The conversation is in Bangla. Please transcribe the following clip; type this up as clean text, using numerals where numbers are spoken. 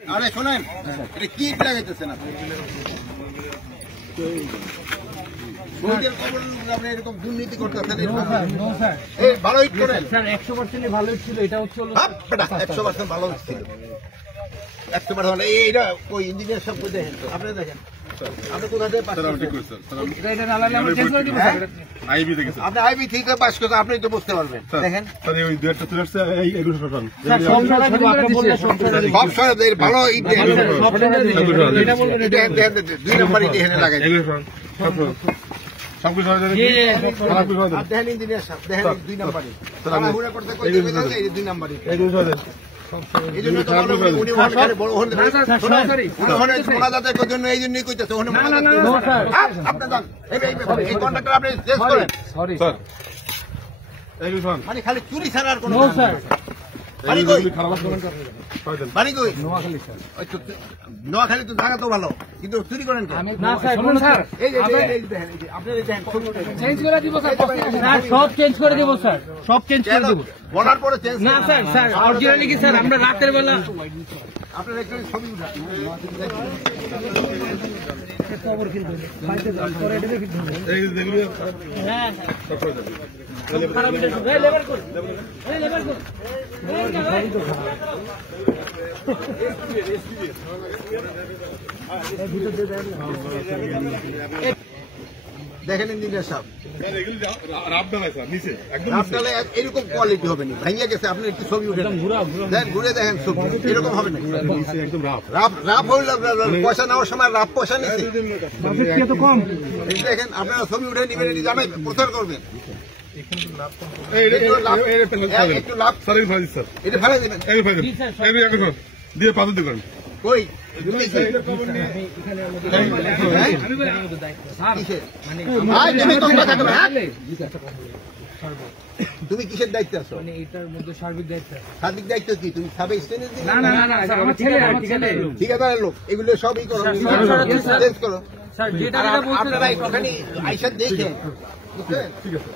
আরে শোনেন, এটা কি লাগাইতেছেন আপনি? আপনি এরকম দুর্নীতি করতেছেন। ভালো হিট করেন স্যার, 100% ভালো হিট ছিল। এটা হচ্ছে 100% ভালো হিট ছিল, 100%। এইটা ওই ইঞ্জিনিয়ার সব দেখেন, আপনি দেখেন আপনি কোথা থেকে পাস করছেন? আপনি আইবি থেকে পাস করছেন, আপনি তো বুঝতে পারবেন। দেখেন ভালো ইট দুই নম্বর ইট এখানে লাগাই। দেখেন ইঞ্জিনিয়ার সাহেব, দেখেন 2 নম্বর ইট করতে এই 2 নম্বর ইট। এই জন্য তো উনি জন্য এই জন্যই কইতেছে এই কন্ট্রাক্টর আপনি চেঞ্জ করেন। মানে খালি চুরি ছাড়া আর কোনো নোয়াখালী তো জায়গা তো ভালো, কিন্তু চুরি করেন সব চেঞ্জ করে দিব স্যার, সব চেঞ্জ করে দিব। বলার পরে চেঞ্জ না স্যার, স্যার অরিজিনালি কি স্যার আমরা রাতের বেলা আপনার একটা ছবি উঠা দেখেন ইঞ্জিনিয়ার সাহেব, এরকম কোয়ালিটি হবে না, ভাইয়া গেছে। আপনি একটু ছবি উঠে ঘুরে দেখেন, ছবি এরকম হবে না। রাফ হইল পয়সা নেওয়ার সময় রাফ পয়সা নিচ্ছে। দেখেন আপনারা ছবি উঠে নিবেন, জানাই প্রচার করবেন। একটু লাভ এটা ফেলে দেবেন দিয়ে পাথর দেবেন। কই তুমি কিসের দায়িত্ব আছো? এটার মধ্যে সার্বিক দায়িত্ব। সার্বিক দায়িত্ব কি? তুমি সাবে স্টেনে ঠিকাদারের লোক, এগুলো সবই করো, চেঞ্জ করো। আপনারা একটুখানি আইসা দেখে, ঠিক আছে।